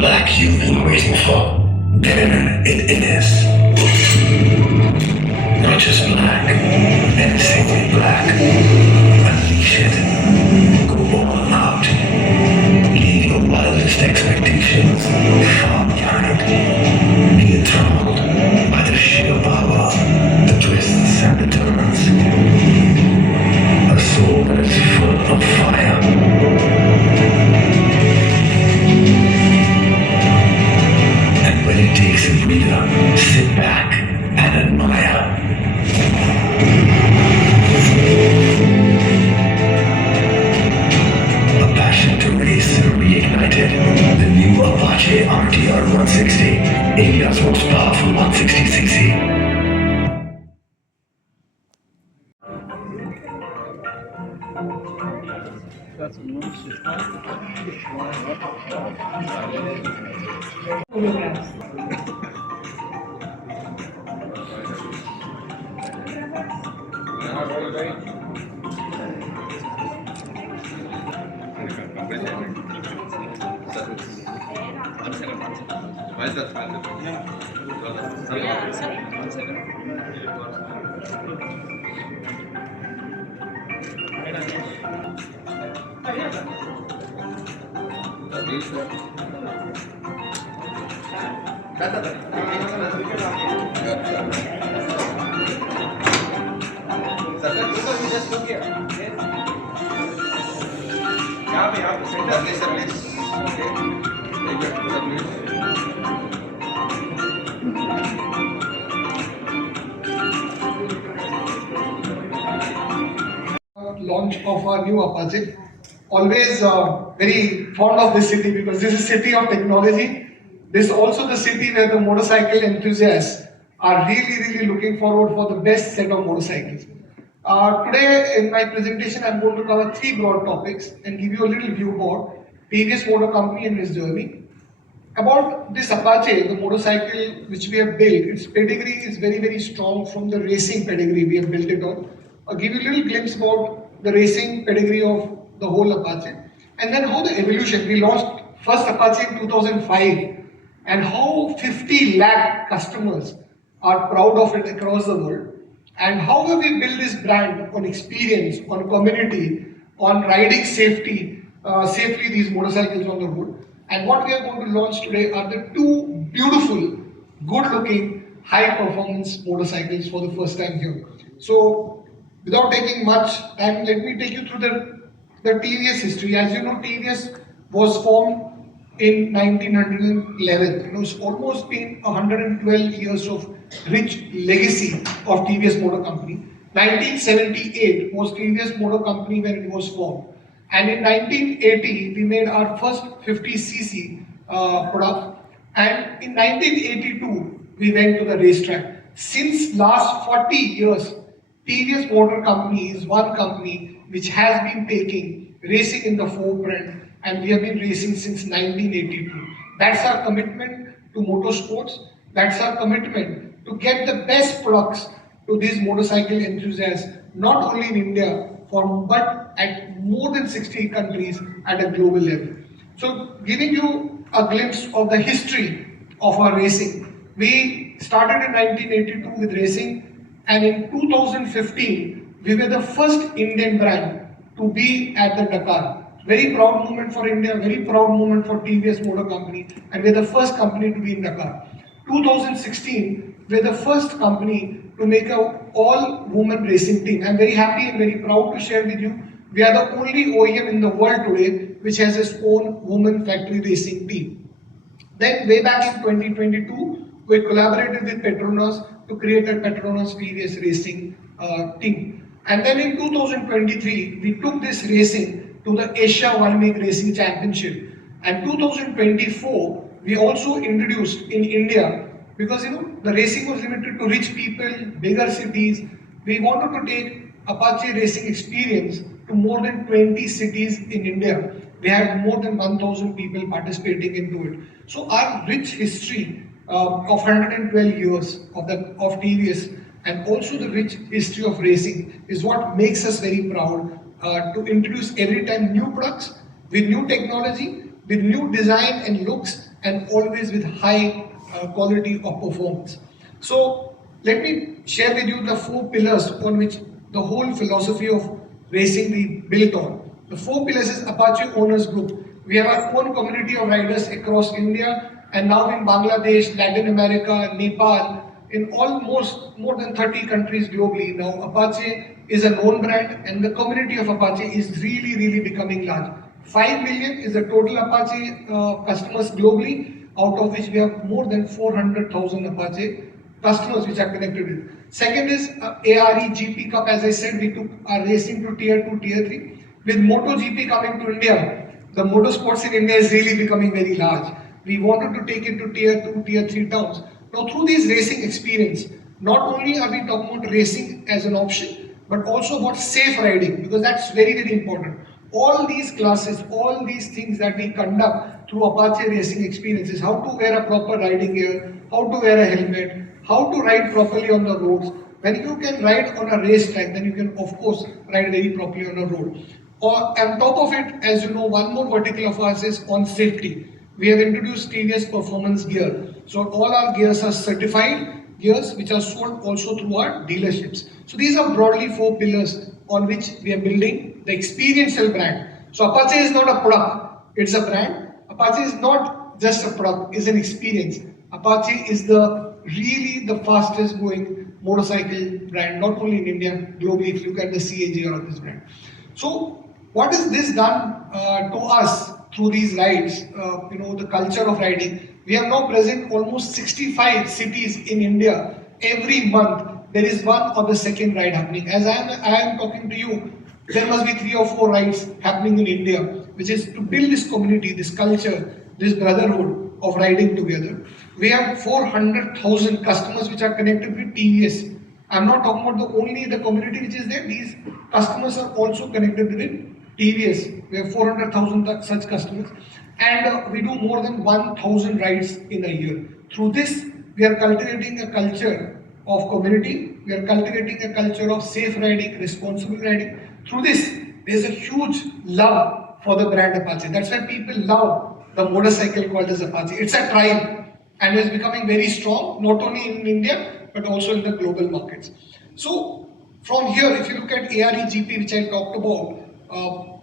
black you've been waiting for. Then it is. Not just black, insanely black. Unleash it. Go all out. Leave your wildest expectations far behind. Be enthralled by the sheer power, the twists and the turns. A soul that is full of fire. And when it takes a breather, sit back and admire. A passion to race reignited. The new Apache RTR 160, India's most powerful 160cc. Launch of our new Apache. Always very fond of this city because this is city of technology. This is also the city where the motorcycle enthusiasts are really looking forward for the best set of motorcycles. Today in my presentation I'm going to cover three broad topics and give you a little view about TVS Motor Company and its journey. About this Apache, the motorcycle which we have built, its pedigree is very strong from the racing pedigree we have built it on. I'll give you a little glimpse about the racing pedigree of the whole Apache and then how the evolution. We launched first Apache in 2005 and how 50 lakh customers are proud of it across the world and how have we built this brand on experience, on community, on riding safely these motorcycles on the road. And what we are going to launch today are the two beautiful, good-looking, high-performance motorcycles for the first time here. So, without taking much time, let me take you through the TVS history. As you know, TVS was formed in 1911. It's almost been 112 years of rich legacy of TVS Motor Company. 1978 was TVS Motor Company when it was formed. And in 1980, we made our first 50cc product. And in 1982, we went to the racetrack. Since last 40 years, TVS Motor Company is one company which has been taking racing in the forefront and we have been racing since 1982. That's our commitment to motorsports. That's our commitment to get the best products to these motorcycle enthusiasts, not only in India, but at more than 60 countries at a global level. So giving you a glimpse of the history of our racing. We started in 1982 with racing and in 2015 we were the first Indian brand to be at the Dakar. Very proud moment for India, very proud moment for TVS Motor Company and we're the first company to be in Dakar. 2016 we're the first company to make an all-woman racing team. I'm very happy and very proud to share with you, we are the only OEM in the world today which has its own woman factory racing team. Then way back in 2022, we collaborated with Petronas to create a Petronas TVS racing team. And then in 2023, we took this racing to the Asia One Make Racing Championship. And 2024, we also introduced in India, because the racing was limited to rich people, bigger cities. We wanted to take Apache racing experience to more than 20 cities in India. We had more than 1,000 people participating into it. So our rich history of 112 years of TVS and also the rich history of racing is what makes us very proud to introduce every time new products with new technology, with new design and looks and always with high quality of performance. So let me share with you the 4 pillars on which the whole philosophy of racing we built on. The 4 pillars is Apache Owners Group. We have our own community of riders across India and now in Bangladesh, Latin America, Nepal, in almost more than 30 countries globally. Now Apache is a known brand and the community of Apache is really becoming large. 5 million is the total Apache customers globally, out of which we have more than 400,000 Apache customers which are connected with. Second is ARE GP Cup. As I said, we took our racing to tier 2, tier 3. With MotoGP coming to India, the motorsports in India is really becoming very large. We wanted to take it to tier 2, tier 3 towns. Now through these racing experience, not only are we talking about racing as an option, but also about safe riding, because that's very important. All these classes, all these things that we conduct through Apache racing experiences, how to wear a proper riding gear, how to wear a helmet, how to ride properly on the roads. When you can ride on a racetrack, then you can of course ride very properly on a road. Or on top of it, as you know, one more vertical of ours is on safety. We have introduced TVS performance gear. So all our gears are certified gears which are sold also through our dealerships. So these are broadly 4 pillars on which we are building the experiential brand. So Apache is not a product, it's a brand. Apache is not just a product, it's an experience. Apache is really the fastest growing motorcycle brand, not only in India, globally, if you look at the CAGR of this brand. So what has this done to us through these rides, the culture of riding? We are now present almost 65 cities in India. Every month there is one or the second ride happening. As I am talking to you, there must be 3 or 4 rides happening in India, which is to build this community, this culture, this brotherhood of riding together. We have 400,000 customers which are connected with TVS. I'm not talking about only the community which is there. These customers are also connected with TVS. We have 400,000 such customers, and we do more than 1,000 rides in a year. Through this, we are cultivating a culture of community. We are cultivating a culture of safe riding, responsible riding. Through this, there is a huge love for the brand Apache. That's why people love the motorcycle called as Apache. It's a tribe and is becoming very strong, not only in India, but also in the global markets. So from here, if you look at AREGP, which I talked about,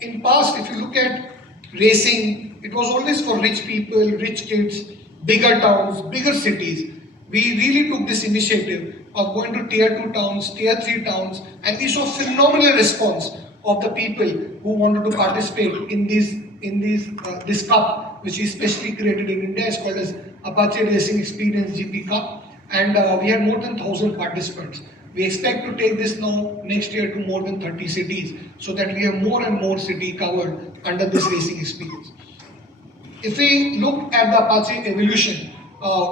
in past, if you look at racing, it was always for rich people, rich kids, bigger towns, bigger cities. We really took this initiative of going to tier 2 towns, tier 3 towns, and we saw phenomenal response of the people who wanted to participate in this cup, which is specially created in India. It's called as Apache Racing Experience GP Cup, and we had more than 1,000 participants. We expect to take this now next year to more than 30 cities, so that we have more and more city covered under this racing experience. If we look at the Apache evolution,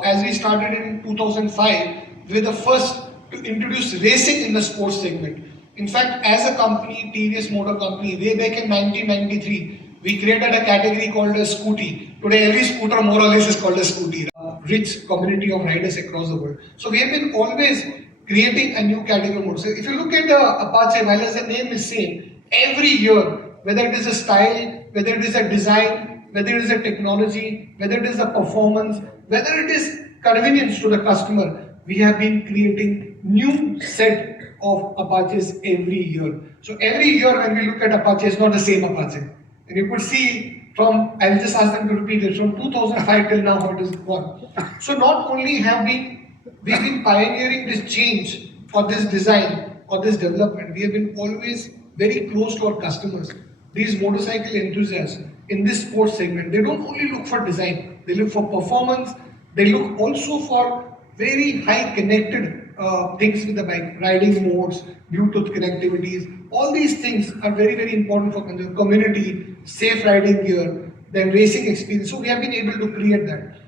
as we started in 2005, we were the first to introduce racing in the sports segment. In fact, as a company, TVS Motor Company, way back in 1993, we created a category called a scooty. Today, every scooter more or less is called a scooty. Rich community of riders across the world. So we have been always creating a new category of motorcycle. If you look at Apache, while as the name is same, every year, whether it is a style, whether it is a design, whether it is a technology, whether it is a performance, whether it is convenience to the customer, we have been creating new set of Apaches every year. So every year when we look at Apache, it's not the same Apache. And you could see from, I'll just ask them to repeat it, from 2005 till now how it is gone. So not only have we've been pioneering this change or this design or this development, we have been always very close to our customers. These motorcycle enthusiasts in this sports segment, they don't only look for design, they look for performance, they look also for very high connected things with the bike, riding modes, Bluetooth connectivities. All these things are very important for community, safe riding gear, then racing experience. So we have been able to create that.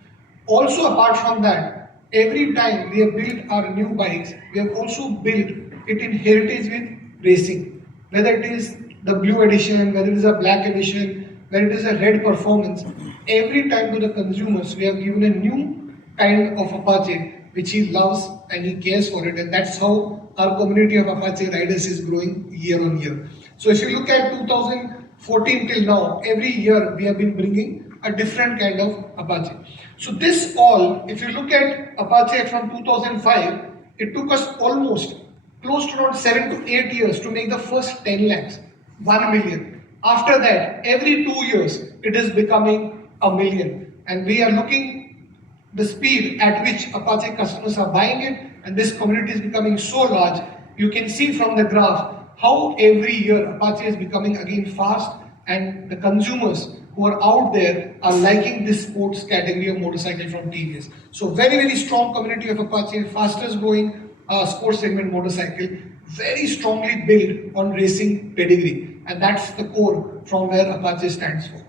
Also apart from that, every time we have built our new bikes, we have also built it in heritage with racing. Whether it is the blue edition, whether it is a black edition, whether it is a red performance, every time to the consumers we have given a new kind of Apache which he loves and he cares for it, and that's how our community of Apache riders is growing year on year. So if you look at 2014 till now, every year we have been bringing a different kind of Apache. So this all, if you look at Apache from 2005, it took us almost close to around 7 to 8 years to make the first 10 lakhs, 1 million. After that, every 2 years, it is becoming a million. And we are looking the speed at which Apache customers are buying it, and this community is becoming so large. You can see from the graph how every year Apache is becoming again fast, and the consumers who are out there are liking this sports category of motorcycle from TVS. So very strong community of Apache, fastest growing sports segment motorcycle, very strongly built on racing pedigree, and that's the core from where Apache stands for.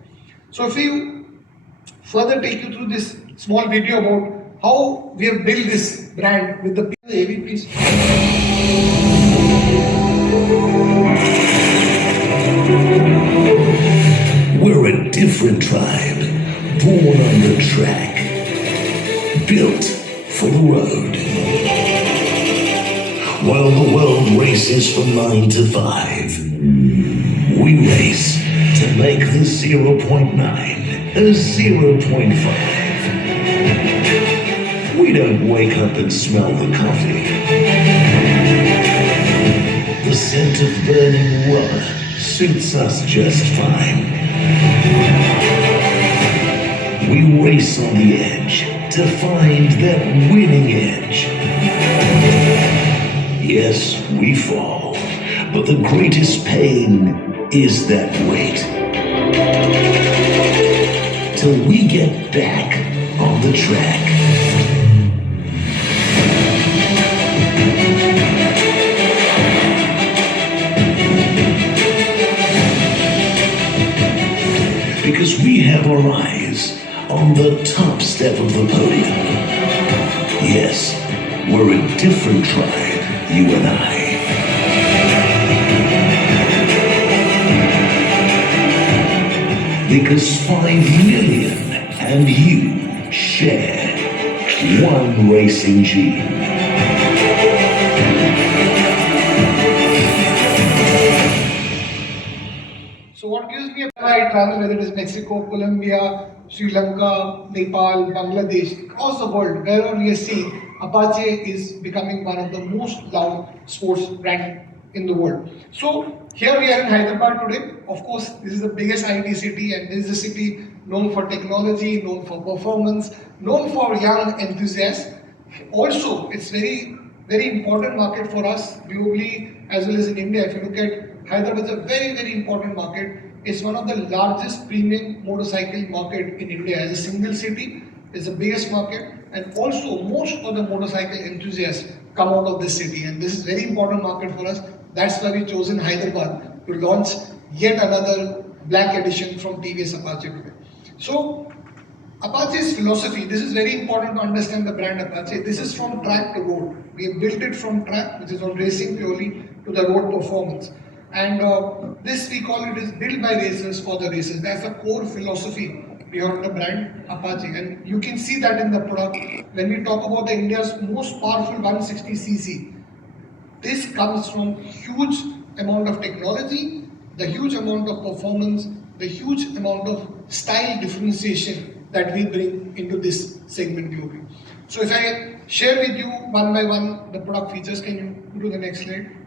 So if you further take you through this small video about how we have built this brand with the AV, please. We're a different tribe, born on the track, built for the road. While the world races from 9 to 5, we race to make the 0.9 a 0.5. We don't wake up and smell the coffee. The scent of burning rubber suits us just fine. We race on the edge to find that winning edge. Yes, we fall, but the greatest pain is that wait. Till we get back on the track. Because we have our eyes on the top step of the podium. Yes, we're a different tribe, you and I. Because 5 million and you share one racing gene. So what gives me a I travel, whether it is Mexico, Colombia, Sri Lanka, Nepal, Bangladesh, across the world, wherever we see, Apache is becoming one of the most loved sports brand in the world. So here we are in Hyderabad today. Of course, this is the biggest IT city, and this is a city known for technology, known for performance, known for young enthusiasts. Also, it's very important market for us globally as well as in India. If you look at Hyderabad, it's a very important market. It's one of the largest premium motorcycle market in India. As a single city, it's the biggest market, and also most of the motorcycle enthusiasts come out of this city, and this is very important market for us. That's why we chosen Hyderabad to launch yet another black edition from TVS Apache today. So Apache's philosophy, this is very important to understand the brand Apache. This is from track to road. We have built it from track, which is on racing purely, to the road performance. And this we call it is built by racers for the racers. That's the core philosophy behind the brand Apache. And you can see that in the product. When we talk about the India's most powerful 160cc, this comes from huge amount of technology, the huge amount of performance, the huge amount of style differentiation that we bring into this segment globally. So if I share with you one by one the product features, can you go to the next slide?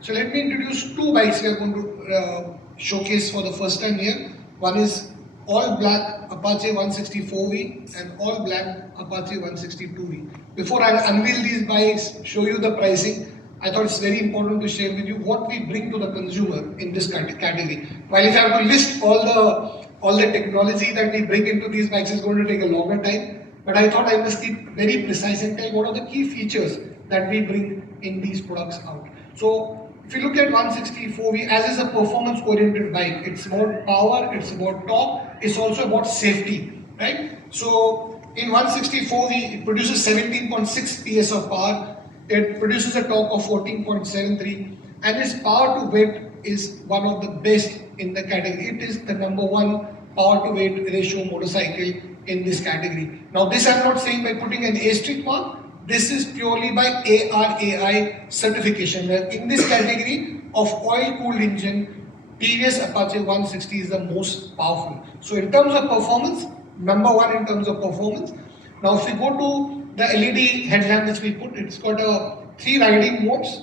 So let me introduce two bikes we are going to showcase for the first time here. One is all black Apache 164V and all black Apache 162V. Before I unveil these bikes, show you the pricing, I thought it's very important to share with you what we bring to the consumer in this category. While if I have to list all the technology that we bring into these bikes, is going to take a longer time. But I thought I must be very precise and tell what are the key features that we bring in these products out. So if you look at 164V, as is a performance-oriented bike, it's about power, it's about torque, it's also about safety, right? So in 164V, it produces 17.6 PS of power, it produces a torque of 14.73, and its power to weight is one of the best in the category. It is the #1 power to weight ratio motorcycle in this category. Now this I'm not saying by putting an asterisk mark. This is purely by ARAI certification, where in this category of oil-cooled engine, TVS Apache 160 is the most powerful. So in terms of performance, number one in terms of performance. Now if we go to the LED headlamp which we put, it's got three riding modes.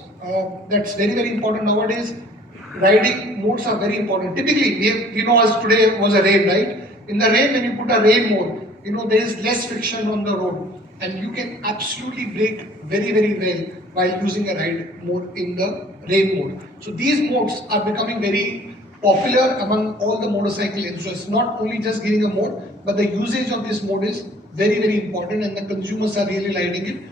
That's very important nowadays. Riding modes are very important. Typically, we know as today was a rain, right? In the rain, when you put a rain mode, there is less friction on the road and you can absolutely brake very well while using a ride mode in the rain mode. So these modes are becoming very popular among all the motorcycle enthusiasts. Not only just giving a mode, but the usage of this mode is very important and the consumers are really liking it.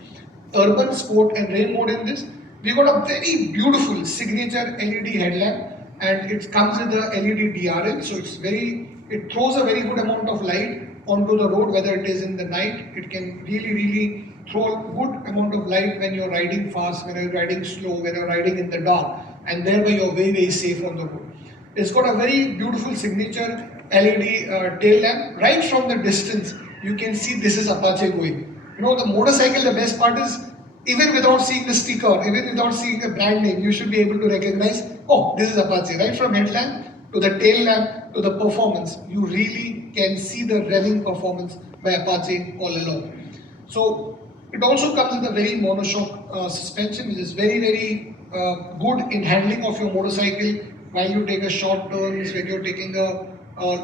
Urban, sport and rain mode in this. We got a very beautiful signature LED headlamp and it comes with the LED DRL, so it throws a very good amount of light onto the road, whether it is in the night. It can really throw a good amount of light when you're riding fast, when you're riding slow, when you're riding in the dark, and thereby you're very safe on the road. It's got a very beautiful signature LED tail lamp. Right from the distance, you can see this is Apache going. The motorcycle, the best part is, even without seeing the sticker, even without seeing the brand name, you should be able to recognize, oh, this is Apache. Right from headlamp to the tail lamp to the performance, you really can see the revving performance by Apache all along. So it also comes with a very monoshock suspension, which is very good in handling of your motorcycle while you take a short turns, when you're taking a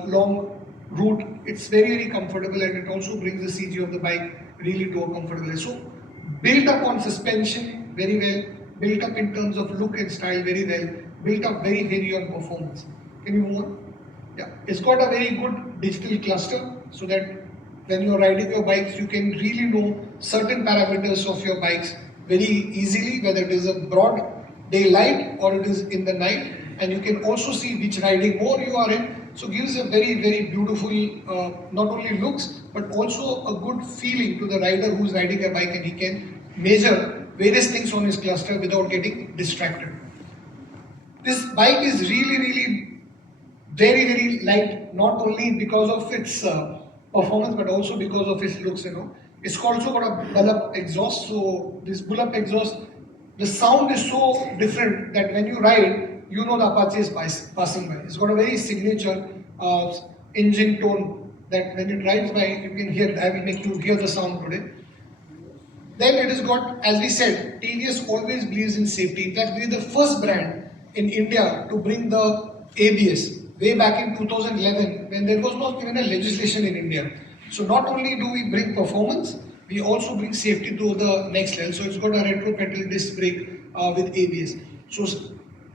long route. It's very comfortable and it also brings the CG of the bike really to a comfortable. So built up on suspension very well, built up in terms of look and style very well, built up very heavy on performance. Can you move on? Yeah, it's got a very good digital cluster so that when you're riding your bikes, you can really know certain parameters of your bikes very easily, whether it is a broad daylight or it is in the night, and you can also see which riding mode you are in. So gives a very beautiful not only looks but also a good feeling to the rider who's riding a bike, and he can measure various things on his cluster without getting distracted. This bike is really very light, not only because of its performance but also because of its looks. It's also got a bull-up exhaust. So this bull-up exhaust, the sound is so different that when you ride, the Apache is passing by. It's got a very signature engine tone that when it drives by, you can hear. I will make you hear the sound today. Then it has got, as we said, TVS always believes in safety. In fact, we are the first brand in India to bring the ABS way back in 2011 when there was not even a legislation in India. So not only do we bring performance, we also bring safety to the next level. So it's got a retro pedal disc brake with ABS. So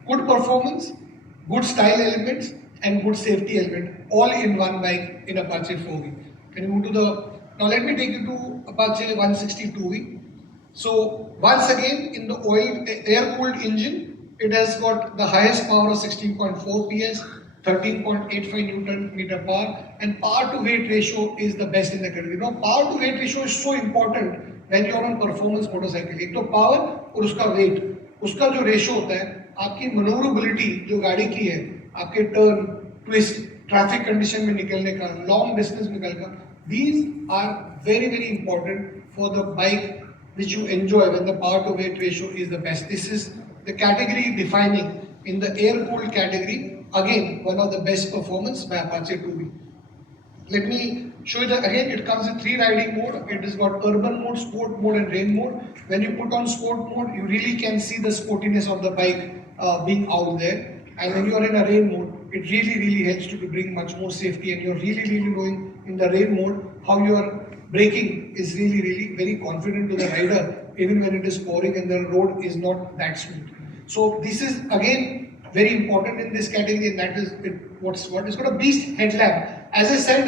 good performance, good style elements and good safety element all in one bike in Apache 4V. Can you move to the, now let me take you to Apache 160 2V. So once again, in the air-cooled engine, it has got the highest power of 16.4 PS, 13.85 Newton meter power, and power to weight ratio is the best in the category. Power to weight ratio is so important when you are on performance motorcycle. एक तो power और उसका weight, उसका जो ratio होता है, आपकी maneuverability जो गाड़ी की है, आपके turn, twist, traffic condition में निकलने का, long distance निकलने का, these are very important for the bike which you enjoy when the power to weight ratio is the best. This is the category defining in the air-cooled category. Again, one of the best performance by Apache 2V. Let me show you that again. It comes in 3 riding mode. It has got urban mode, sport mode and rain mode. When you put on sport mode, you really can see the sportiness of the bike being out there. And when you are in a rain mode, it really helps you to bring much more safety, and you're really knowing in the rain mode how your braking is really very confident to the rider, even when it is pouring and the road is not that smooth. So this is again very important in this category, and that is what it's got a beast headlamp. As I said,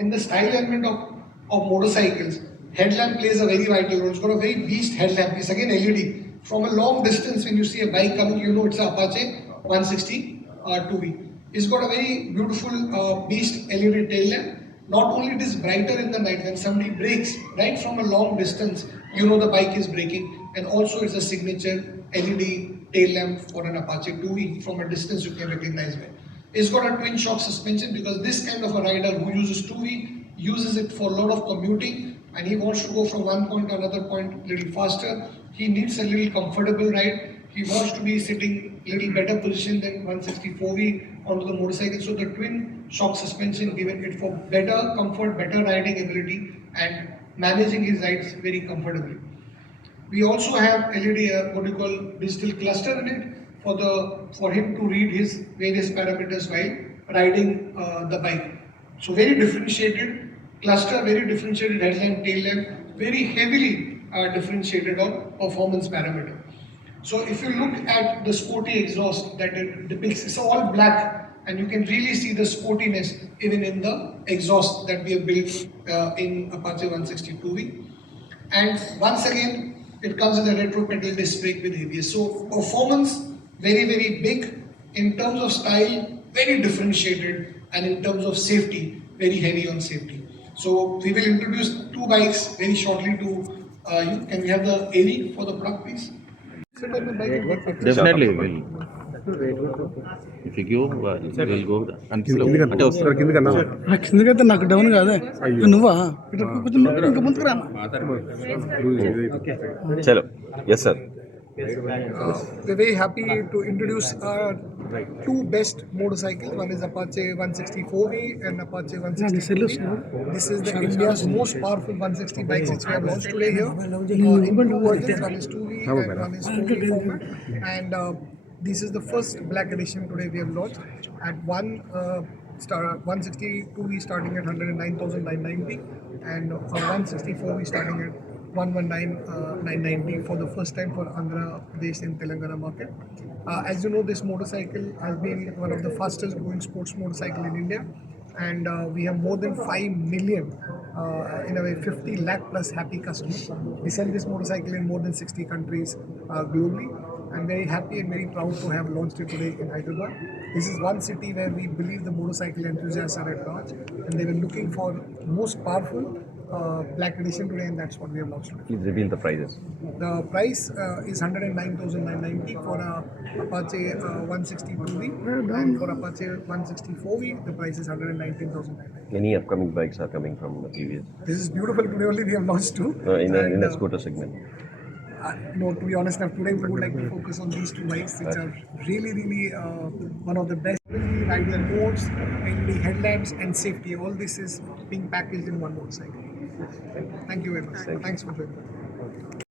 in the style element of motorcycles, headlamp plays a very vital role. It's got a very beast headlamp. It's again LED. From a long distance, when you see a bike coming, you know it's an Apache 160 2V. It's got a very beautiful beast LED tail lamp. Not only it is brighter in the night when somebody brakes right from a long distance, you know the bike is braking, and also it's a signature LED tail lamp for an Apache 2V. From a distance you can recognize it. It's got a twin shock suspension because this kind of a rider who uses 2V uses it for a lot of commuting, and he wants to go from one point to another point a little faster. He needs a little comfortable ride. He wants to be sitting a little better position than 160 4V onto the motorcycle. So the twin shock suspension given it for better comfort, better riding ability, and managing his rides very comfortably. We also have LED, what you call digital cluster in it for him to read his various parameters while riding the bike. So very differentiated cluster, very differentiated headlamp, tail lamp, very heavily differentiated on performance parameter. So if you look at the sporty exhaust that it depicts, it's all black, and you can really see the sportiness even in the exhaust that we have built in Apache 162V. And once again, it comes with a retro pedal disc brake with ABS. So performance very very big, in terms of style very differentiated, and in terms of safety very heavy on safety. So we will introduce two bikes very shortly to you. Can we have the AV for the product, please? Sit on the bike and take pictures. Definitely will. If you give, we'll go and slow. అంటే వస్తారు. కిందకైతే నాకు down కాదే నువ్వా ఇక్కడ కొంచెం ఇంకా ముందుకు రా చలో yes sir. We're very happy to introduce our two best motorcycles. One is Apache 164V and Apache 160. This is the India's most powerful 160 bikes which we have launched today here. In two versions, one is 2V and one is 4V format. And this is the first black edition today we have launched. At 162V starting at 109,990 and 164V starting at 119,990 for the first time for Andhra Pradesh and Telangana market. As you know, this motorcycle has been one of the fastest growing sports motorcycle in India, and we have more than 5 million, in a way 50 lakh plus happy customers. We sell this motorcycle in more than 60 countries globally. I'm very happy and very proud to have launched it today in Hyderabad. This is one city where we believe the motorcycle enthusiasts are at large, and they were looking for most powerful black edition today, and that's what we have launched today. Please reveal the prices. The price is 109,990 for Apache 162V, and for Apache 164V the price is 119,990. Any upcoming bikes are coming from the TVS This is beautiful. Today only we have launched two. in the scooter segment. No, to be honest, today we would like to focus on these two bikes, which are really one of the best. Rider modes, LED headlamps, and safety. All this is being packaged in one motorcycle. Thank you very much. Thanks for joining.